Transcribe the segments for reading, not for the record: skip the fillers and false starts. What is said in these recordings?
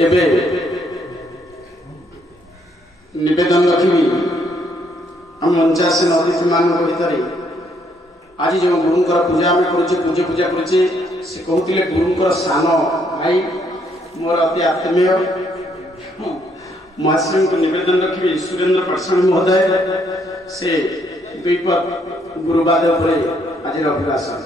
एबे निवेदन रखी हम 49 अतिथि मान भितर आज जो गुरुंकर पूजा आम कर पूजा करे से कहते गुरुंकर सान भाई मोर अति आत्मीय महाश्री को निवेदन रखी सुरेंद्र पाठशाणी महोदय से द्विपद गुरुवाद आज अभिभाषण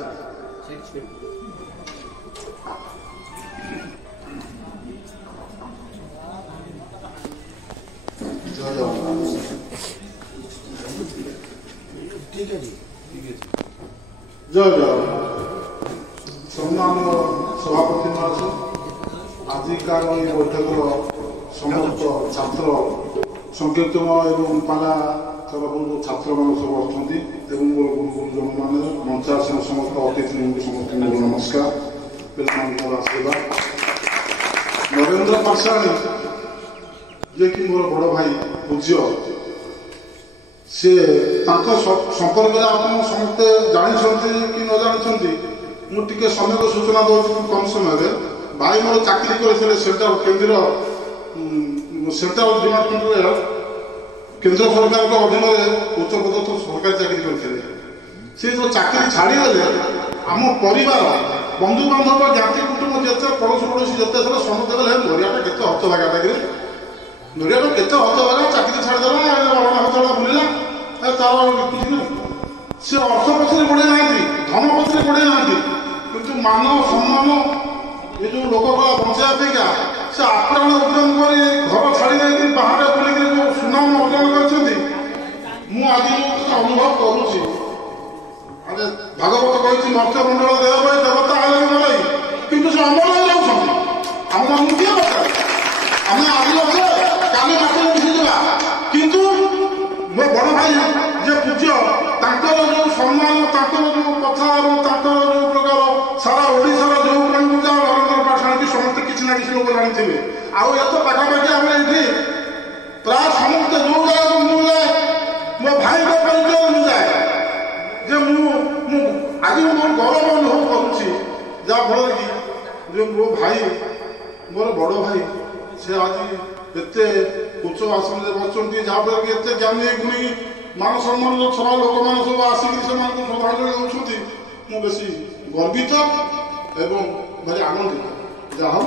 जय जय सम्मान सभापति आजिकार बैठक समस्त छात्र संकीर्तन एवं पाला तरफ छात्र मान सब अच्छा गुरुजन मान मंचासन समस्त अतिथि समस्त नमस्कार पे आशीर्वाद नरेंद्र पाठशाणी जे कि मोर बड़ भाई पूज्य सी संपर्क आप समस्ते जानते कि न जानते मुझे समय सूचना दूसरी कम समय भाई मोर चाकरी करते सेंट्रल केंद्र सेंट्रल डिपार्टमेंट केंद्र सरकार के अधीन उच्च पदस्थ सरकारी चाकरी करते सी जो चाकरी छाड़ीदे आम परिवार बंधु बांधव ज्ञाति कुटुंब जिते पड़ोशी पड़ोशी जिते सब समझते गले नरियाटा केत हत लगा नरियाटा केत हत लगा चाकरी छाड़देला बुलिला तार सी अर्थ पछरे पड़े ना धन पछरे पड़े ना कि मान सम्मान ये जो लोक कला बचा अपेक्षा से आप्राण उद्यम कर घर छाड़ी बाहर बुलिक जो सुनाम अर्जन कर आज अनुभव करुच्ची अरे भागवत कही मत्स्यमंडल देह भाई देवता है मलाई किंतु से अमर जाऊँ आम किए आम आज अच्छे काली माटी मिशीजा किंतु मो बड़ भाई जे पूज्य तांकर जो सम्मान तांकर जो कथा तांकर जो प्रकार सारा ओडिशार जो पूजा नरेंद्र पाठशाणी की समस्त किसी ना किसी लोग जानते आउ ये तो पाखापाखि आम ये प्राय समस्त जो जाए मुझे मो भाई को परिचय मुझे जे आज मोर गौरव अनुभव करुच्ची जहाँफल कि जो मो भाई मोर बड़ भाई से आज एत उच्च आसन में बच्चे जहाँफल कि एत ज्ञानी गुणी मान सम्मान छड़ा लोक मैंने सब आसिक श्रद्धांजलि दूसरी बेसी गर्वित एवं भारी आनंदित जहाँ हूँ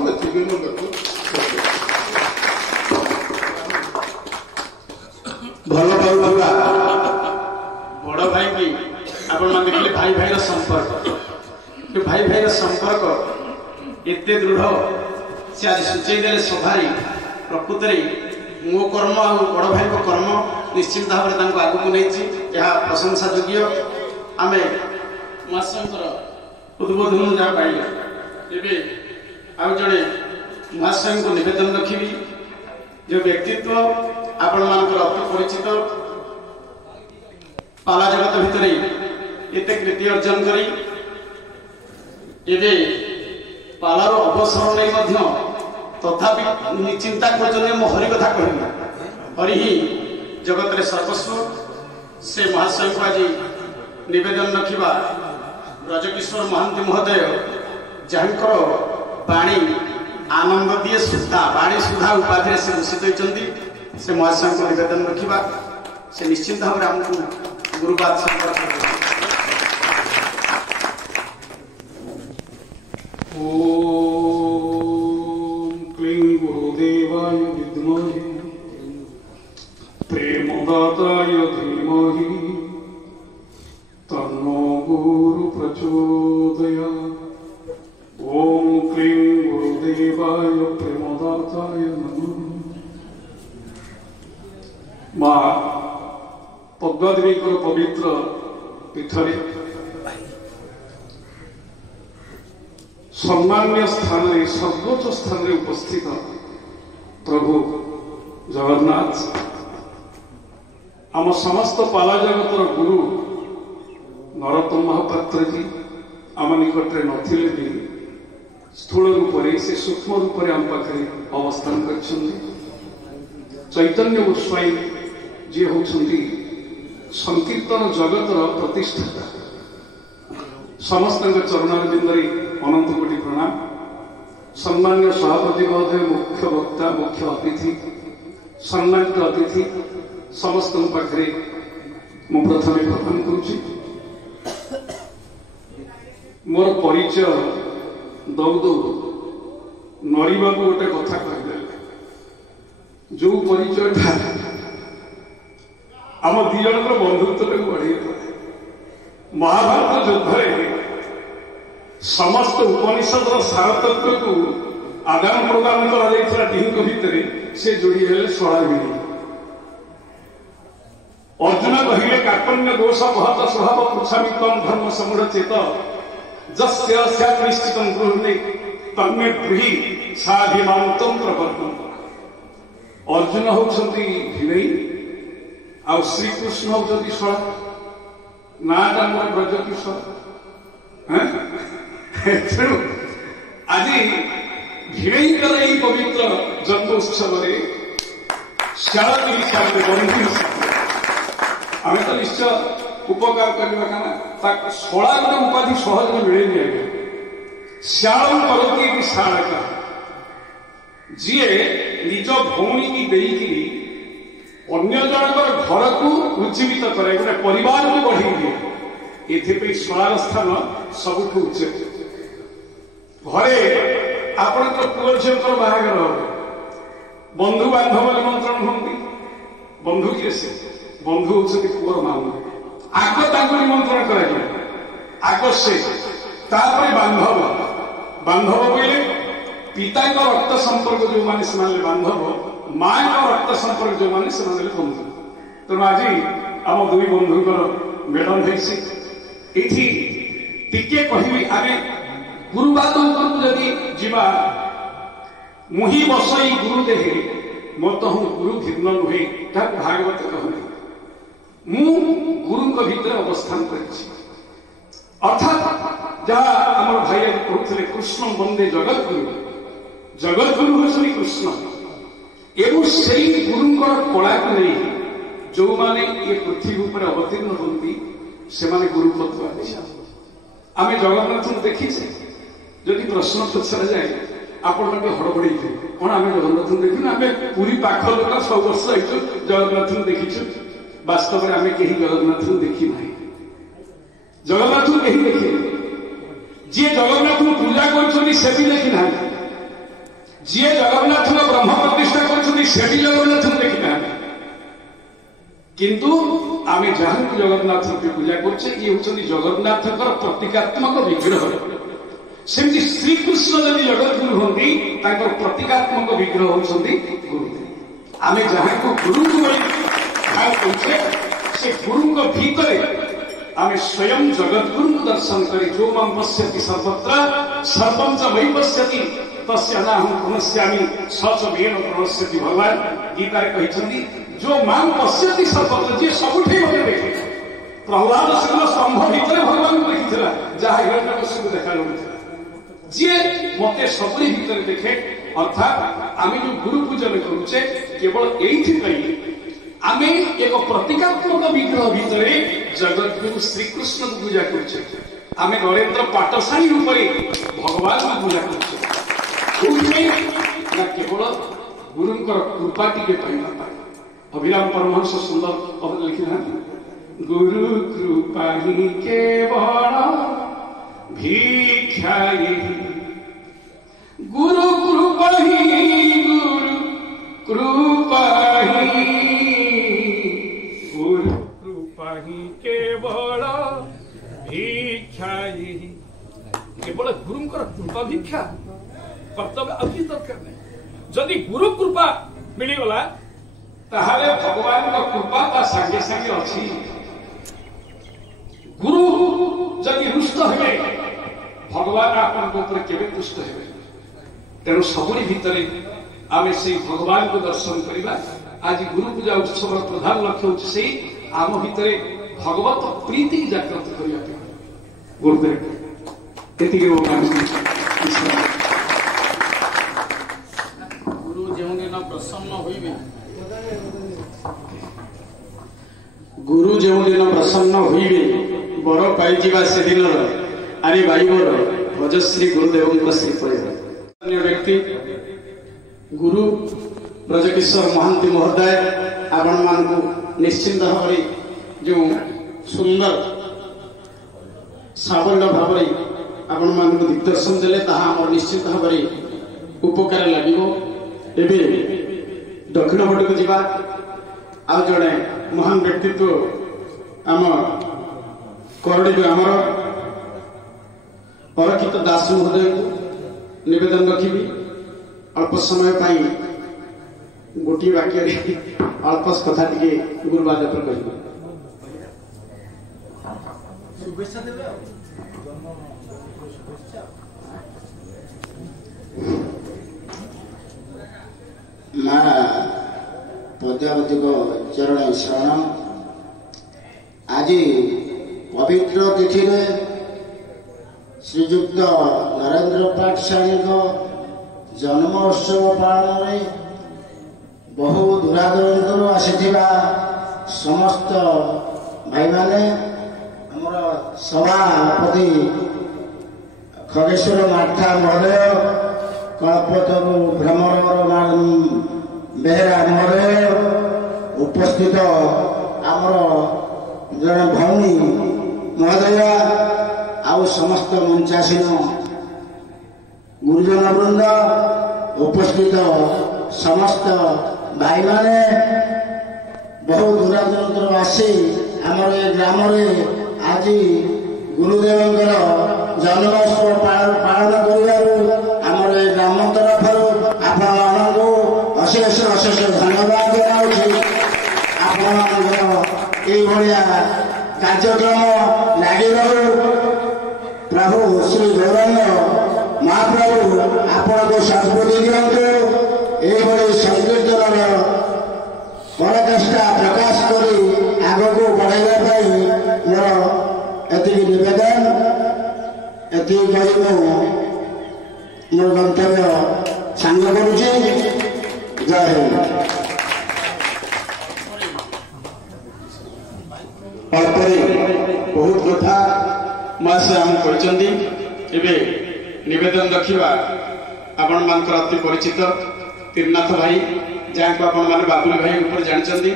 भल पाऊला बड़ भाई की आपण मान देखले भाई भाई संपर्क भाई भाई संपर्क एते दृढ़ से आज सूचीदेले सभारी प्रकृत मो कर्म आ बड़ भाई को कर्म निश्चित भाव में आगे को नहीं प्रशंसा योग्य आम महाशयर उद्बोधन जहाँ पाइले ए आउ जड़े महाशय को निवेदन रखी जो व्यक्तित्व आपण मान अति परिचित पाला जगत भितर एत कृति अर्जन करी एबे पालार अवसर नहीं तथापि चिंता कर हरि कथा कहना हरि ही जगत रे सर्वस्व से महाशय को आज निवेदन रखा ब्रजकिशोर महांती महोदय जहाँकर बाणी आनंद दिए सुधा बाणी सुधा उपाधि से भूषित होती से महाशय को निवेदन रखा से निश्चित भाव में आमको गुरुवाद संपर्क गुरुदेवाय विद्महे प्रेमदाताय धीमहि तन्नो गुरु प्रचोदयात्। ओम क्लीं गुरुदेवाय प्रेमदाताय नमः। माँ पद्मादेवी पवित्र पीठरे सम्मान्य स्थान सर्वोच्च स्थान में उपस्थित प्रभु जगन्नाथ आम समस्त पाला जगतर गुरु नरोत्तम महापात्र जी आम निकट में नथिले भी स्थूल रूप से सूक्ष्म रूप से आम पाखे अवस्थान कर चैतन्य गोस्वाई जी होती संकीर्तन जगतर प्रतिष्ठाता समस्त चरणारविंद अनंत कोटि प्रणाम। सम्मान्य सभापति महोदय, मुख्य वक्ता, मुख्य अतिथि, सम्मानित अतिथि समस्त पाखे मु प्रथमे प्रदान करुच्ची। मोर परिचय दौ दौ नरीबा गोटे कथा कहले, जो परिचय आम दी जन बंधुत्व बढ़े। महाभारत युद्ध समस्त उपनिषद सारतत्व को आदान प्रदान कर भितर से जोड़ी हेले शलाभिनी। अर्जुन कहिले कार्पण्य दोष बहत स्वभाव पृछामि तम धर्म समूढ़ चेत जस्य स्यात् निश्चितं गृह्णे तन्मे ब्रूहि साभिमानतं प्रपद्यं। अर्जुन होउछन्ति भिणई आ श्रीकृष्ण होउछन्ति शला। नाटा मोर ब्रज किशोर। तेणु आज भिणईकर यही पवित्र जन्मोत्सव शाला बंधु आम तो निश्चय उपकार करवा शला गोटे उपाधि सहज में मिले नहीं। श्याल करती शाला जी निज भौणी की देकरी अन्य जनकर घर को उज्जीवित करे, गोटे परिवार को बढ़ी दिए। एथि शलार स्थान सबुठ उच्च। घरे आपण पुओ झीर बाहागर बंधु बांधव निमंत्रण होती। बंधु किए से बंधु होती पुओर मामू। आग निमंत्रण कर आग से बांधव। बांधव बोले पिता रक्त संपर्क जो माने से बांधव, माँ का रक्त संपर्क जो माने से बंधु। तेणु आज आम दुई बंधुकर मेलन होती। टिके कहबी आमे गुरुवाद जदि जीवा मुही बसई गुरु देहे मत हूँ गुरु भिन्न नुहे भागवत कहते। मु गुरु भितर अवस्थान कर अर्थात जहाँ आम भाई कहते कृष्ण वंदे जगत गुरु। जगत गुरु हूँ कृष्ण एवं से गुरुंर कला को नहीं जो माने ये पृथ्वी पर अवतीर्ण होती से गुरुपद आम जगन्नाथ देखीचे। जदि प्रश्न पचरा जाए आप हड़बड़ी कौन आम जगन्नाथ देखी आम पूरी पाख लोक सब वर्ष जाइु जगन्नाथ देखीचु। वास्तव में आम कहीं जगन्नाथ देखी ना। जगन्नाथ कहीं देखी जी जगन्नाथ पूजा कर देखी ना। जी जगन्नाथ ब्रह्म प्रतिष्ठा कर जगन्नाथ देखी ना। किंतु आम जहाँ जगन्नाथ पूजा कर जगन्नाथ प्रतीकात्मक विग्रह। सेमती श्रीकृष्ण जदि जगत गुरु होती प्रतीकात्मक विग्रह होती गुरु। आम जहाँ को गुरु कहते से गुरु भीतर आम स्वयं जगत गुरु दर्शन करी जो मां पश्यति सर्वत्र सर्वं च मयि पश्यति तस्य नाहं प्रणश्यामि स च मेन प्रणश्यति। भगवान गीता कहते जो मां पश्यति सर्वत्र जी सबुठे मते देखे। प्रहलाद सिंह स्तंभ भितर भगवान को देखी जहाँ हिरण्यकश्यप को देखा जाता जी मते सबुरी भितर देखे। अर्थात आम जो गुरु पूजन करुचे केवल यही आम एक प्रतीकात्मक विग्रह भितर जगत गुरु श्रीकृष्ण को पूजा करुचे। आम नरेंद्र पाटशाणी रूप भगवान को पूजा करुचे केवल गुरुंकर कृपा टिके पाइबा। अभिराम परमहंस सुंदर पद लिखिना गुरु कृपा ही केवल भिक्षा गुरु कृपा ही गुरु कृपा ही गुरु कृपा ही केवल भिक्षा केवल गुरुंकर कृपा भिक्षा कर्तव्य अति दरकार नहीं। जदि गुरु कृपा मिलगला ताहले भगवान का कृपा संगे संगे अच्छी। गुरु जदि रुष्ट हे भगवान आपन केवे तुष्ट हे। तेणु सबुरी भितर आम से भगवान को दर्शन करवा। आज गुरु पूजा उत्सव प्रधान लक्ष्य होची से आम भितर भगवत प्रीति जागृत करने गुरुदेव गुरु जो दिन प्रसन्न होइबे गुरु जो दिन प्रसन्न होइबे बर पाई से दिन अरे भाई मोर भजश्री गुरुदेव श्री पड़े व्यक्ति गुरु ब्रजकिशोर महांती महोदय आपण मान निश्चिंत भाव जो सुंदर सावल्य भाव आपण मान दिग्दर्शन देले ताहा निश्चित भाव उपकार लगे। दक्षिण पट को जीवा आ जड़े महान व्यक्तित्व आम करड़ी ग्रामर परक्षित दास महोदय को निवेदन रखी अल्प समय गोटे वाक्य अल्प कथा टे गुरुवाद कह माँ पद्मावती को चरण शरण आज पवित्र तिथि में श्रीजुक्त नरेंद्र पाठशाणी को जन्मोत्सव पालन में बहु दूरादूर आसीथिबा समस्त भाई माने हमर सभापति खगेश्वर मार्था महोदय कल्पतरु भ्रमर बेहरा महोदय उपस्थित आमर जन भौणी महोदय आउ समस्त मंचासीन गुरुजन वृंद उपस्थित समस्त भाई माने बहु दूरादूर आसी आमर ए ग्राम आज गुरुदेवंकर जन्मोत्सव पालन कर ग्राम तरफ अशेष अशेष धन्यवाद जनाऊँ। आपया कार्यक्रम लगी रहू प्रभु श्री गौरांग महाप्रभु आपण को सद्बुद्धि दिंतु ये संकीर्तन पराकाष्ठा प्रकाश कर आग को बढ़ाइबा मोर एति निवेदन एति मोर गंतव्य सांग करुची। जय हिंद। बहुत कथा महाशय आम करचंदी एबे निवेदन रखिबा आपण मानकर अति परिचित तीरनाथ भाई जहाँ को आपण माने बाबुली भाई ऊपर जानचंदी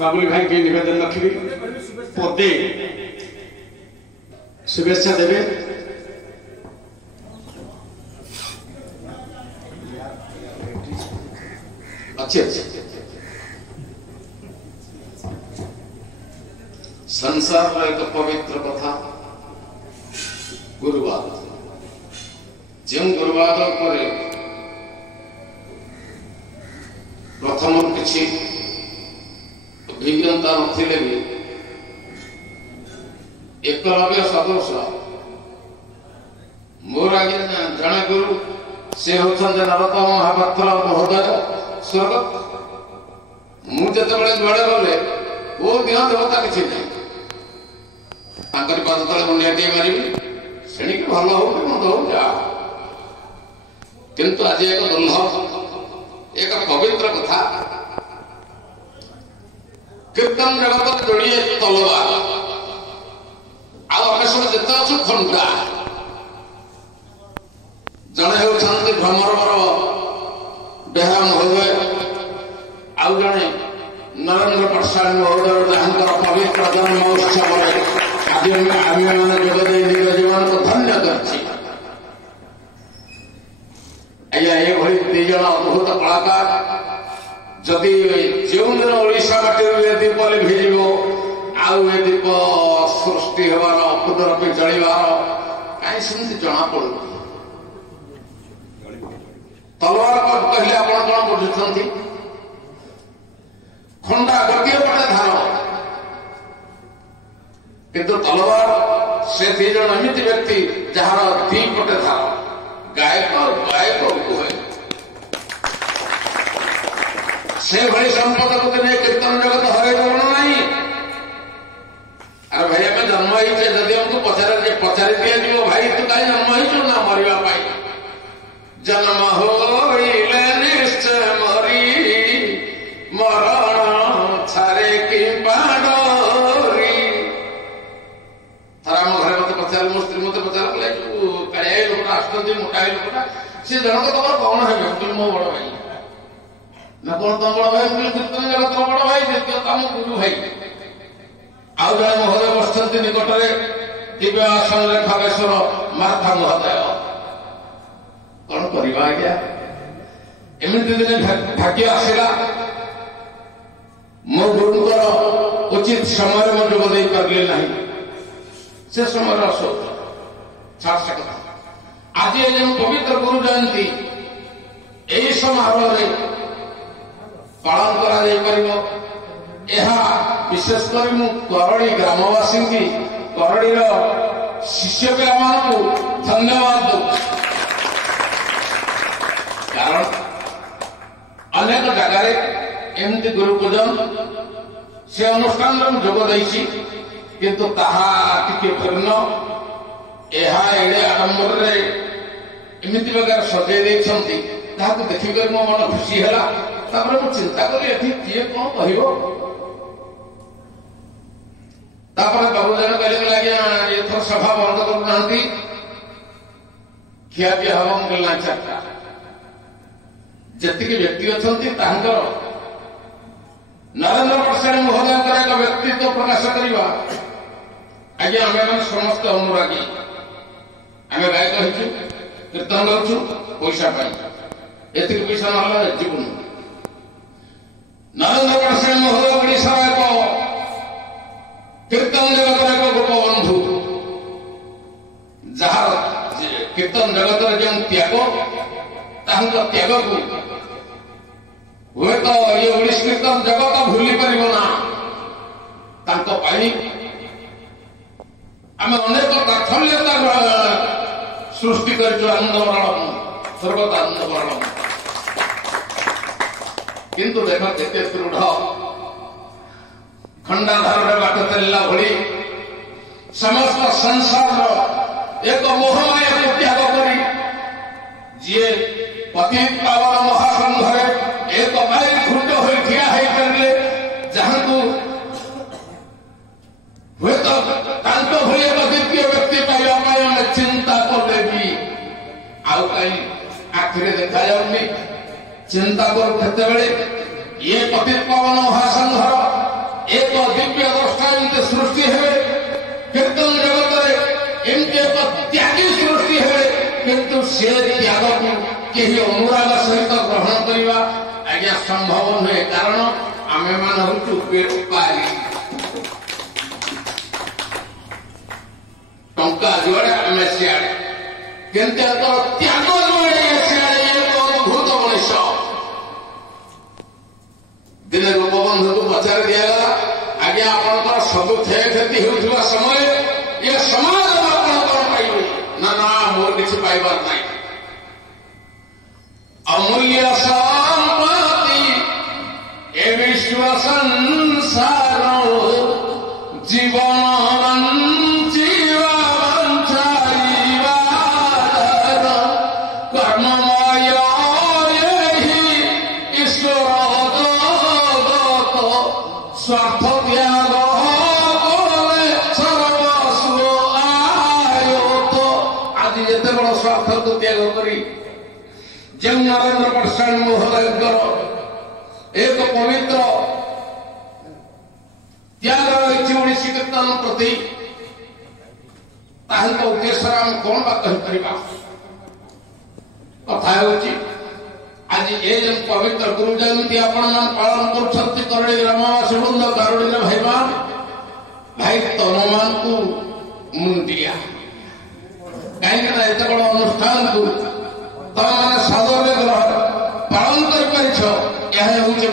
बाबुली भाई के निवेदन रखिबी पदे शुभेच्छा देवे। अच्छे संसार एक पवित्र कथा गुरुवाद जो गुरुवाद पर प्रथम किसी अभिज्ञता नथिले भी एकलव्य सदृश मोर आगे जड़े गुरु से होते नरोत्तम महापात्र महोदय स्वर्ग मुझे जुड़े गले वो देह देवता किसी नहीं पद तले मुंडिया टे मारि से भल हो मंद हो जा किंतु आज एक दुर्लभ एक पवित्र कथा कीर्तन जगत जोड़िए तलवार आम सब जिते अच्छु खंडा जड़े होती भ्रमर बेहरा महोदय आउ जड़े नरेंद्र पाठशाणी महोदय जहां पवित्र जन्मोत्सव आज आम मैंने जोग निज जीवन को धन्य कर दिज अद्भुत कलाकार जदि जो दिन ओडिशा बाटे दीप भिज आउ ए दीप सृष्टि हबार पुनरपि जलिबार कहीं सेमती जना पड़ू तलवार कहले आपण कौन बुझुंट खंडा गोटे पटे धार किंतु तलवार से दी जन एमती व्यक्ति जार दी पटे धार गायक और गायक उभय से भाई संपद को दिन कीर्तन जगत हरे करण नहीं अरे भाई आम जन्म होते जदि हमको पचारि दिया भाई तू कहीं जन्म हो ना मरवा जन्म हो निश्चय मरी मरण छारे कि पाडरी थर आम घर मत पचार मो स्त्री मत पचार कहे लोक आसुँच मोटाई लोकटा से जनक तमर कौन है मो बड़ भाई ना कौन तुम बड़ भाई कीर्तन जगत बड़ भाई द्वितीय तुम गुरु भाई आउ जड़े महोदय बसते निकटरे दिव्य आसन खगेश्वर मार्था महोदय कौन करवा आज्ञा एमती दिन भाग्य आसला मो गुरुंर उचित समय में जोग दे पारे ना से समय अशोच छाड़ से कथा आज ये पवित्र गुरु जयंती यही समारोह पालन करा विशेष कर करड़ी ग्रामवासी की करड़ीर शिष्य पिला धन्यवाद दो कारण अनेक जगार एमती गुरु पूजन से अनुष्ठान जोग देसी किंतु ताहा टिके भिन्न एड़े आडंबर एमती प्रकार सजे देखिक मो मन खुशी है मुझे चिंता करी किए कौन कह बाबूजान कहले आज्ञा एथर सभा बंद करना खिया पिया हम कहला चार्टा जी व्यक्ति अच्छा नरेंद्र प्रसाद महोदय एक व्यक्तित्व प्रकाश करवा आज्ञा आम समस्त अनुरागी आम गायक हो कीर्तन करूँ पैसा पाई एति पैसा ना जीवन नरेंद्र प्रसाद महोदय ओडिशा एक कीर्तन जगत एक गोप बंधु जहार कीर्तन जगत जो त्याग त्याग को हुए तो ये ओडिश कीर्तन जगत भूली पार आम अनेक तात्फल्यता सृष्टि कर आनंदवरण सर्वत आनंदवरण किंतु देख केते दृढ़ खंडाधार बाट चलला भली समस्त संसार एक मोहमाया को त्याग करी जी पतित पावन महासंघ एक माइल खुंड हो ठिया है करले जहां को हुए तो तांतो भली एक द्वितीय व्यक्ति पाइबा चिंता कले भी आउ कहीं आखिरे देखा जाऊनी चिंता कर केते ये पतित पावन महासंघर एक दिव्य दृष्टा एमती सृष्टि है कीर्तन जगत एमती एक त्यागी सृष्टि है किंतु से त्याग को कहीं अनुराग सहित ग्रहण करवा आज्ञा संभव नुहे कारण आमे मान हूँ बेपारी टंका जुआड़े आम सियाड़े किंतु त्याग जुआड़े सियाड़े एक अद्भुत मनुष्य दिने गोपबंधु को पचार दिगला आज्ञा आप सब क्षयक्षति होता समय ये समाज आप पाइबे ना ना मोर किसी पाइबार नहीं अमूल्य संपत्ति ए विश्व संसार जीवन कर्ममय ईश्वर स्वार्थ त्याग सर्वस्व आयत आज जिते बड़ स्वार्थ को त्याग करी जो नरेंद्र प्रसाद महोदय एक पवित्र त्याग रही ओडिशी कीर्तन प्रति उद्देश्य आम कौन बा कही कथा आज ये पवित्र गुरु जयंती आपण पालन कर ग्रामवासी वृंद गारुड़ी भाई मान भाई तम मान को मुंडिया कहीं एत बड़ अनुष्ठान को तुम मैंने सादर पालन कर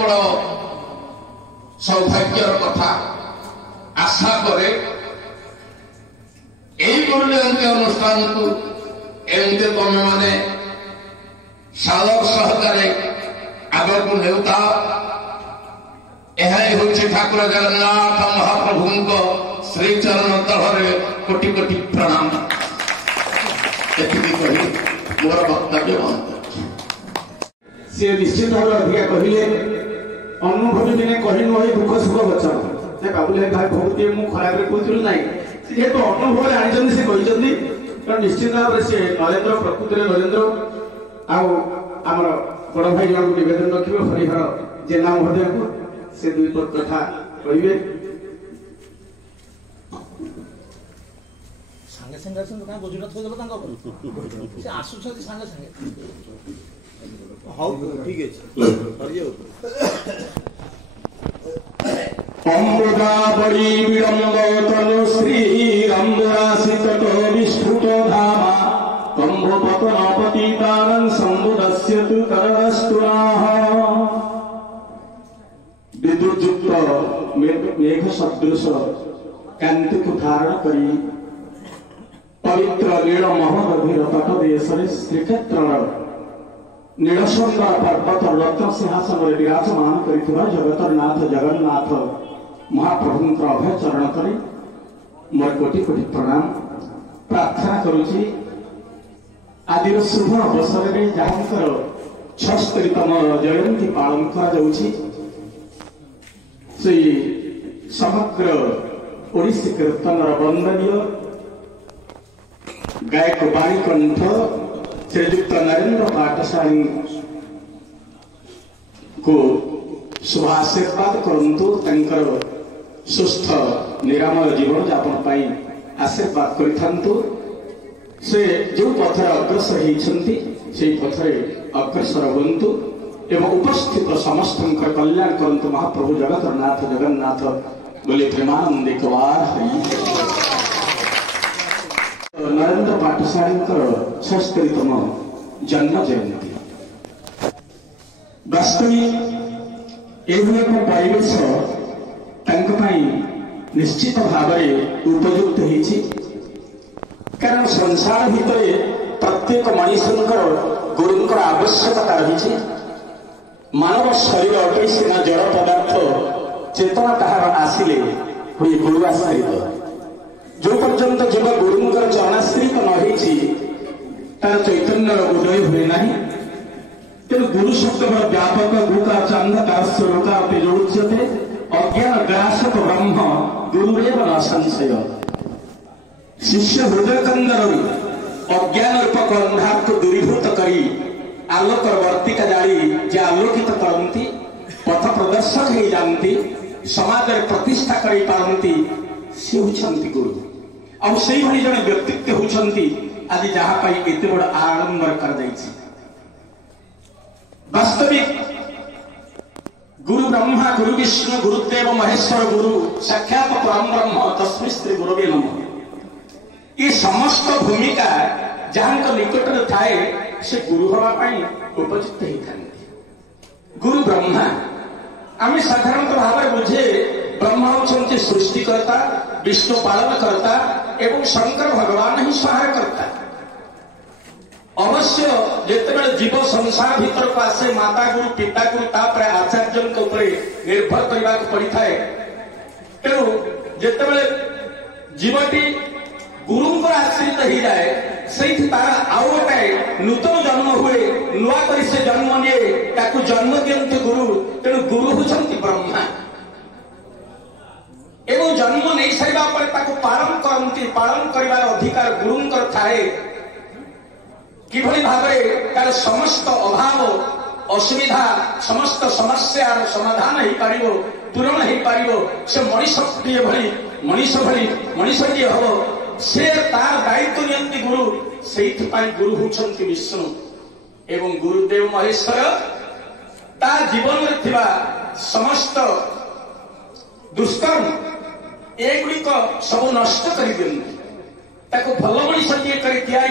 बड़ सौभाग्यर कथा आशा करे यही गुरु जयंती अनुष्ठान को एमती तुम मैंने सादर सहकारे आग को नेउता यह ठाकुर जगन्नाथ महाप्रभु श्रीचरण तलरे कोटि कोटि प्रणाम कही मोर वक्तव्य सी निश्चित भाव अधिका कहले अनुभवी दिने कही नुह दुख सुख वचन बाबुल भाई बहुत मुझे खराब कहूँ ना जेहेतु अनुभव आनी से निश्चित भाव से नरेंद्र प्रकृति नरेंद्र आमर बड़ भाई जन को निवेदन रखिए हरिहर जेना महोदय को से दुई पद कथा कहिबे। सांगे सांगे आसन का बुझुना थो देबो तांका से आसु छथि सांगे सांगे हाउ ठीक है हरियो अम्बुदा बड़ी विलंब तनु श्री रंगराशि तट विस्फुट धामा कंभ पतन पतितानं संबुदस्य तु करस्तुनाः विद्युत मेघ सदृश कांति को धारण करी पवित्र नील महोदधीर तट देश श्रीक्षेत्र नीलसुंदर पर्वत रत्न सिंहासन विराजमान कर जगतर नाथ जगन्नाथ महाप्रभु अभय चरण करे मोर कोटि कोटि प्रणाम प्रार्थना करुछि। आदिर शुभ अवसर में जहाँकर 76तम जयंती पालन कर समग्र ओडिसी कीर्तन वंदनीय गायक वाणी कंठ श्रीयुक्त नरेंद्र पाठशाणी को शुभ आशीर्वाद करंतु तंकर सुस्थ निरामय जीवन यापन पाई आशीर्वाद करिथांतु। से जो पथर अग्रसर होती से पथरे अग्रसर हुंतु एवं उपस्थित समस्त कल्याण करंतु महाप्रभु जगन्नाथ जगन्नाथ बोले प्रेमानंद एक बार हरि। नरेंद्र पाठशाणी 76तम जन्म जयंती वास्तविक एभली एक परिवेश निश्चित भाव उपयुक्त होती कारण संसार भितर प्रत्येक मनुष्य गुरुंकर आवश्यकता रही। मानव शरीर अटे सीना जड़ पदार्थ चेतना ताहार आसिले हुई गुरु आश्रित जो पर्यंत जीव गुरुंकर चरणाश्रित न होती तार चैतन्य उदय हुए ना। तेणु गुरु शब्द व्यापक गुका चांदकार स्वरूपा तेजोच्यते अज्ञान ग्रासक ब्रह्म गुरुरेव न संशय। शिष्य हृदय कंदर अज्ञान रूपक अंधार को दूरीभूत करी आलोक वर्तिका जाली जे आलोकित करती पथ प्रदर्शक हो जाती समाज प्रतिष्ठा कर पारती सी होती गुरु। और से भाई जन व्यक्तित्व होती आज जहाँ एत बड़ आडंबर कर वास्तविक गुरु ब्रह्मा गुरु विष्णु गुरुदेव महेश्वर गुरु साक्षात परम ब्रह्म तस्मै श्री गुरवे नमः। ये समस्त भूमिका जहाँ निकट में थाए से गुरु हाँपाई उपयुक्त होता। गुरु ब्रह्मा आम साधारणतः भाव बुझे ब्रह्मा होती सृष्टिकर्ता विष्णु पालन करता एवं शंकर भगवान ही सहाय करता। अवश्य जितेबाला जीव संसार भीतर को आसे माता गुरु पिता गुरु तापर आचार्य निर्भर करने पड़ी था। तेणु जितेबाला जीवटी गुरुंकर आश्रित हो जाए से तार आउ गोटे नूतन जन्म हुए नुआ कर से जन्म निए ताकू जन्म दियंती गुरु। तेणु गुरु होती ब्रह्मा एवं जन्म नहीं सारा पर पालन करती पालन कर अधिकार गुरुंकर थाए। किभली भावे तार समस्त अभाव असुविधा समस्त समस्यार समाधान हो पारिबो पूरण हो पारिबो से मनीषीय भली मनीषीय हम से तार दायित्व नियंती गुरु से गुरु होती विष्णु एवं गुरुदेव महेश्वर तार जीवन में थिबा समस्त दुष्कर्म एगुड़िक सब नष्ट कर दियंती भल मनीषीय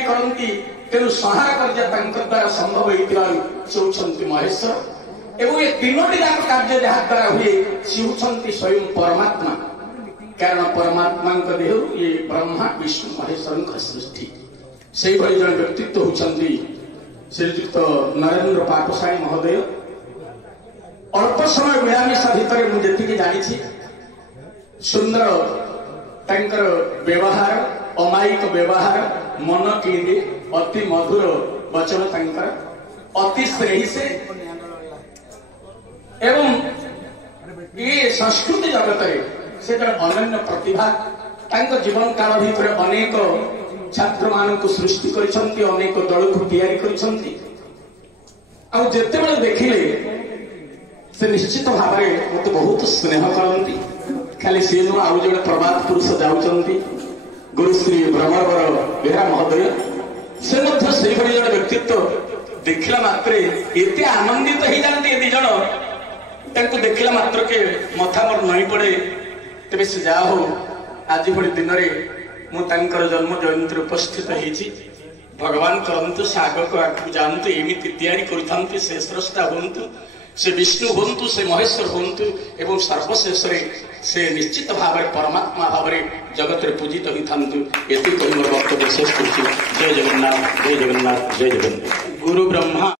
करती। तेणु सहाय कर द्वारा संभव होती महेश्वर एवं ये तीनोटी जाक कार्य जहाँ द्वारा हुए सी होती स्वयं परमात्मा। कारण परमात्मा देह ये ब्रह्मा विष्णु महेश्वर सृष्टि से भाई जन व्यक्तित्व होती श्रीयुक्त नरेंद्र पाठशाणी महोदय। अल्प समय मिलामिशा भितर मुझे जानी सुंदर तांकर व्यवहार अमायिक व्यवहार मन किणी अति मधुर वचन तांकर अति स्नेही से एवं ये संस्कृति जगत से अनन्य प्रतिभा जीवन काल भीतर अनेक छात्र मान सृष्टि कर अनेक दल को तैयारी कर ଆଉ ଯେତେବେଳେ ଦେଖିଲେ ସେ ନିଶ୍ଚିତ ଭାବରେ ମତେ ବହୁତ ସ୍ନେହ କରନ୍ତି। ଖାଲି ସିଏ ନୁହଁ, ଆଉ ଜଣେ ପ୍ରବାଦ ପୁରୁଷ ଯାଉଛନ୍ତି ଗୁରୁଶ୍ରୀ ଭ୍ରମରବର ବେହେରା ମହୋଦୟ, ସେ ମଧ୍ୟ ସେଇଭଳି ଜଣେ ବ୍ୟକ୍ତିତ୍ୱ। ଦେଖିଲା ମାତ୍ରେ ଏତେ ଆନନ୍ଦିତ ହେଇଯାନ୍ତି ଏ ଦି ଜଣ, ତାଙ୍କୁ ଦେଖିଲା ମାତ୍ରକେ ମଥା ମୋର ନଇଁ ପଡେ। ତେବେ ସେ ଯାହା ହଉ ଆଜି ଭଳି ଦିନରେ ମୁଁ ତାଙ୍କର ଜନ୍ମ ଜୟନ୍ତୀରେ ଉପସ୍ଥିତ ହେଇଛି। ଭଗବାନ କରନ୍ତୁ ସେ ଆଗକୁ ଆଗକୁ ଯାଆନ୍ତୁ, ଏମିତି ତିଆରି କରିଥାନ୍ତୁ, ସେ ସ୍ରଷ୍ଟା ହୁଅନ୍ତୁ, ସେ ବିଷ୍ଣୁ ହୁଅନ୍ତୁ, ସେ ମହେଶ୍ୱର ହୁଅନ୍ତୁ ଏବଂ ସର୍ବଶେଷରେ ସେ ନିଶ୍ଚିତ ଭାବରେ ପରମାତ୍ମା ଭାବରେ ଜଗତରେ ପୂଜିତ ହୋଇଥାନ୍ତୁ। ଏତିକି କହି ମୋର ବକ୍ତବ୍ୟ ଶେଷ କରୁଛି। ଜୟ ଜଗନ୍ନାଥ, ଜୟ ଜଗନ୍ନାଥ, ଜୟ ଜଗନ୍ନାଥ। ଗୁରୁ ବ୍ରହ୍ମା